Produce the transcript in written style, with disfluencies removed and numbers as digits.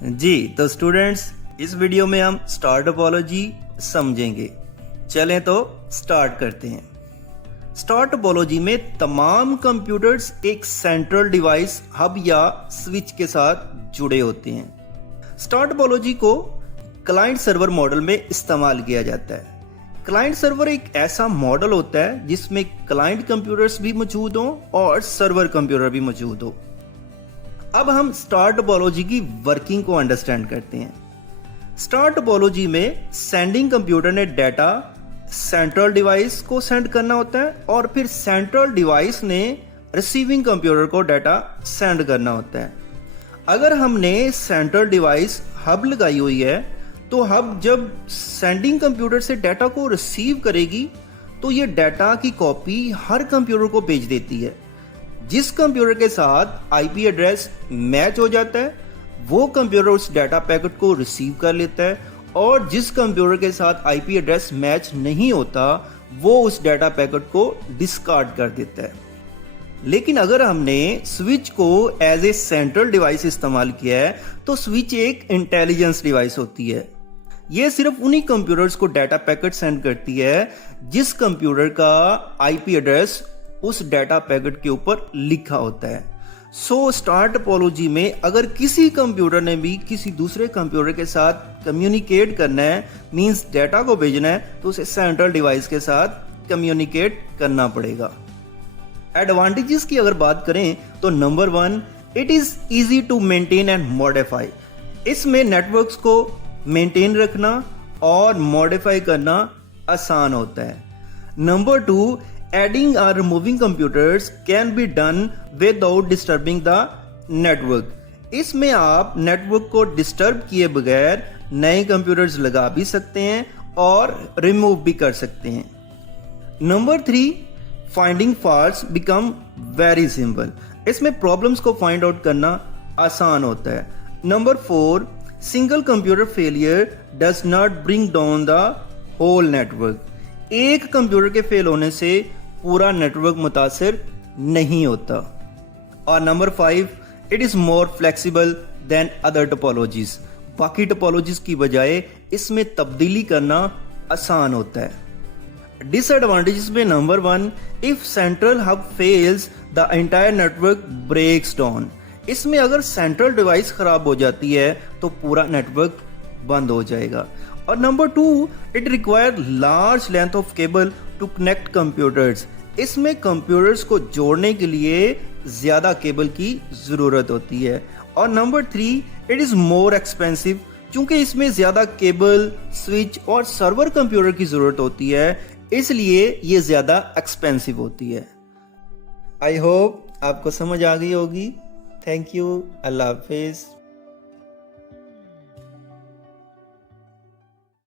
जी तो स्टूडेंट्स, इस वीडियो में हम स्टार टोपोलॉजी समझेंगे। चलें तो स्टार्ट करते हैं। स्टार टोपोलॉजी में तमाम कंप्यूटर्स एक सेंट्रल डिवाइस हब या स्विच के साथ जुड़े होते हैं। स्टार टोपोलॉजी को क्लाइंट सर्वर मॉडल में इस्तेमाल किया जाता है। क्लाइंट सर्वर एक ऐसा मॉडल होता है जिसमें क्लाइंट कंप्यूटर्स भी मौजूद हों और सर्वर कंप्यूटर भी मौजूद हो। अब हम स्टार टोपोलॉजी की वर्किंग को अंडरस्टैंड करते हैं। स्टार टोपोलॉजी में सेंडिंग कंप्यूटर ने डाटा सेंट्रल डिवाइस को सेंड करना होता है और फिर सेंट्रल डिवाइस ने रिसीविंग कंप्यूटर को डाटा सेंड करना होता है। अगर हमने सेंट्रल डिवाइस हब लगाई हुई है तो हब जब सेंडिंग कंप्यूटर से डाटा को रिसीव करेगी तो ये डाटा की कॉपी हर कंप्यूटर को भेज देती है। जिस कंप्यूटर के साथ आईपी एड्रेस मैच हो जाता है वो कंप्यूटर उस डाटा पैकेट को रिसीव कर लेता है और जिस कंप्यूटर के साथ आईपी एड्रेस मैच नहीं होता वो उस डाटा पैकेट को डिस्कार्ड कर देता है। लेकिन अगर हमने स्विच को एज ए सेंट्रल डिवाइस इस्तेमाल किया है तो स्विच एक इंटेलिजेंस डिवाइस होती है। यह सिर्फ उन्हीं कंप्यूटर्स को डाटा पैकेट सेंड करती है जिस कंप्यूटर का आईपी एड्रेस उस डाटा पैकेट के ऊपर लिखा होता है। सो स्टार टोपोलॉजी में अगर किसी कंप्यूटर ने भी किसी दूसरे कंप्यूटर के साथ कम्युनिकेट करना है, मींस डाटा को भेजना है, तो उसे सेंट्रल डिवाइस के साथ कम्युनिकेट करना पड़ेगा। एडवांटेजेस की अगर बात करें तो number 1, it is easy to maintain and modify. इसमें नेटवर्क्स को मेंटेन रखना और मॉडिफाई करना आसान होता है। Number 2, adding or removing computers can be done without disturbing the network। इसमें आप नेटवर्क को डिस्टर्ब किए बगैर नए कंप्यूटर्स लगा भी सकते हैं और रिमूव भी कर सकते हैं। Number 3, finding faults become very simple. इसमें प्रॉब्लम्स को फाइंड आउट करना आसान होता है। Number 4, single computer failure does not bring down the whole network. एक कंप्यूटर के फेल होने से पूरा नेटवर्क मुतासिर नहीं होता। और number 5, it is more flexible than other topologies. बाकी टोपोलॉजीज की बजाय इसमें तब्दीली करना आसान होता है। डिसएडवांटेजेस में number 1, if central hub fails the entire network breaks down. इसमें अगर सेंट्रल डिवाइस खराब हो जाती है तो पूरा नेटवर्क बंद हो जाएगा। और number 2, it require large length of cable to connect computers. इसमें कंप्यूटर्स को जोड़ने के लिए ज्यादा केबल की जरूरत होती है। और number 3, it is more expensive. क्योंकि इसमें ज्यादा केबल, स्विच और सर्वर कंप्यूटर की जरूरत होती है, इसलिए ये ज्यादा एक्सपेंसिव होती है। आई होप आपको समझ आ गई होगी। Thank you. Allah Hafiz.